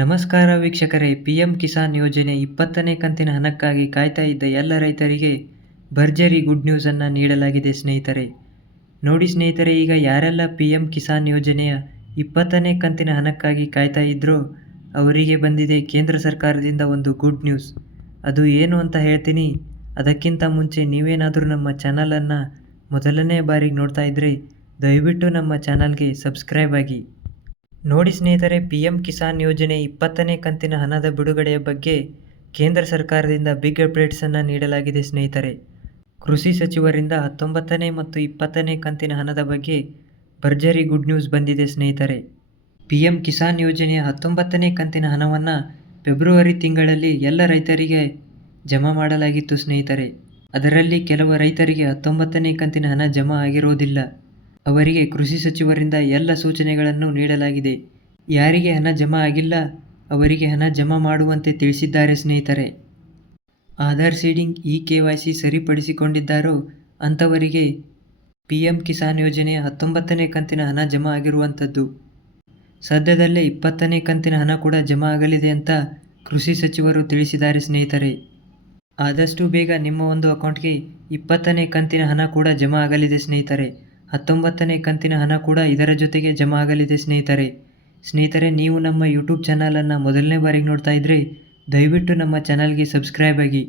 ನಮಸ್ಕಾರ ವೀಕ್ಷಕರೇ P M Kisan ಯೋಜನೆ ಇಪ್ಪತ್ತನೇ ಕಂತಿನ ಹಣಕ್ಕಾಗಿ ಕಾಯ್ತಾ ಇದ್ದ ಎಲ್ಲ ರೈತರಿಗೆ ಭರ್ಜರಿ ಗುಡ್ ನ್ಯೂಸನ್ನು ನೀಡಲಾಗಿದೆ ಸ್ನೇಹಿತರೆ. ನೋಡಿ ಸ್ನೇಹಿತರೆ, ಈಗ ಯಾರೆಲ್ಲ ಪಿ ಎಂ ಕಿಸಾನ್ ಯೋಜನೆಯ ಇಪ್ಪತ್ತನೇ ಕಂತಿನ ಹಣಕ್ಕಾಗಿ ಕಾಯ್ತಾ ಇದ್ದರೋ ಅವರಿಗೆ ಬಂದಿದೆ ಕೇಂದ್ರ ಸರ್ಕಾರದಿಂದ ಒಂದು ಗುಡ್ ನ್ಯೂಸ್. ಅದು ಏನು ಅಂತ ಹೇಳ್ತೀನಿ. ಅದಕ್ಕಿಂತ ಮುಂಚೆ ನೀವೇನಾದರೂ ನಮ್ಮ ಚಾನಲನ್ನು ಮೊದಲನೇ ಬಾರಿಗೆ ನೋಡ್ತಾ ಇದ್ದರೆ ದಯವಿಟ್ಟು ನಮ್ಮ ಚಾನಲ್ಗೆ ಸಬ್ಸ್ಕ್ರೈಬ್ ಆಗಿ ನೋಡಿ ಸ್ನೇಹಿತರೆ ಪಿ ಎಂ ಕಿಸಾನ್ ಯೋಜನೆ ಇಪ್ಪತ್ತನೇ ಕಂತಿನ ಹಣದ ಬಿಡುಗಡೆಯ ಬಗ್ಗೆ ಕೇಂದ್ರ ಸರ್ಕಾರದಿಂದ ಬಿಗ್ ಅಪ್ಡೇಟ್ಸನ್ನು ನೀಡಲಾಗಿದೆ ಸ್ನೇಹಿತರೆ. ಕೃಷಿ ಸಚಿವರಿಂದ ಹತ್ತೊಂಬತ್ತನೇ ಮತ್ತು ಇಪ್ಪತ್ತನೇ ಕಂತಿನ ಹಣದ ಬಗ್ಗೆ ಭರ್ಜರಿ ಗುಡ್ ನ್ಯೂಸ್ ಬಂದಿದೆ ಸ್ನೇಹಿತರೆ. ಪಿ ಎಂ ಕಿಸಾನ್ ಯೋಜನೆಯ ಹತ್ತೊಂಬತ್ತನೇ ಕಂತಿನ ಹಣವನ್ನು ಫೆಬ್ರವರಿ ತಿಂಗಳಲ್ಲಿ ಎಲ್ಲ ರೈತರಿಗೆ ಜಮಾ ಮಾಡಲಾಗಿತ್ತು ಸ್ನೇಹಿತರೆ. ಅದರಲ್ಲಿ ಕೆಲವು ರೈತರಿಗೆ ಹತ್ತೊಂಬತ್ತನೇ ಕಂತಿನ ಹಣ ಜಮಾ ಆಗಿರೋದಿಲ್ಲ. ಅವರಿಗೆ ಕೃಷಿ ಸಚಿವರಿಂದ ಎಲ್ಲ ಸೂಚನೆಗಳನ್ನು ನೀಡಲಾಗಿದೆ. ಯಾರಿಗೆ ಹಣ ಜಮಾ ಆಗಿಲ್ಲ, ಅವರಿಗೆ ಹಣ ಜಮಾ ಮಾಡುವಂತೆ ತಿಳಿಸಿದ್ದಾರೆ ಸ್ನೇಹಿತರೆ. Aadhaar seeding e K Y C ಸರಿಪಡಿಸಿಕೊಂಡಿದ್ದಾರೋ ಅಂಥವರಿಗೆ ಪಿ ಎಂ ಕಿಸಾನ್ ಯೋಜನೆಯ ಹತ್ತೊಂಬತ್ತನೇ ಕಂತಿನ ಹಣ ಜಮಾ ಆಗಿರುವಂಥದ್ದು. ಸದ್ಯದಲ್ಲೇ ಇಪ್ಪತ್ತನೇ ಕಂತಿನ ಹಣ ಕೂಡ ಜಮಾ ಆಗಲಿದೆ ಅಂತ ಕೃಷಿ ಸಚಿವರು ತಿಳಿಸಿದ್ದಾರೆ ಸ್ನೇಹಿತರೆ. ಆದಷ್ಟು ಬೇಗ ನಿಮ್ಮ ಒಂದು ಅಕೌಂಟ್ಗೆ ಇಪ್ಪತ್ತನೇ ಕಂತಿನ ಹಣ ಕೂಡ ಜಮಾ ಆಗಲಿದೆ ಸ್ನೇಹಿತರೆ. ಹತ್ತೊಂಬತ್ತನೇ ಕಂತಿನ ಹಣ ಕೂಡ ಇದರ ಜೊತೆಗೆ ಜಮಾ ಆಗಲಿದೆ ಸ್ನೇಹಿತರೆ. ಸ್ನೇಹಿತರೆ, ನೀವು ನಮ್ಮ ಯೂಟ್ಯೂಬ್ ಚಾನಲನ್ನು ಮೊದಲನೇ ಬಾರಿಗೆ ನೋಡ್ತಾ ಇದ್ದರೆ ದಯವಿಟ್ಟು ನಮ್ಮ ಚಾನಲ್ಗೆ ಸಬ್ಸ್ಕ್ರೈಬ್ ಆಗಿ.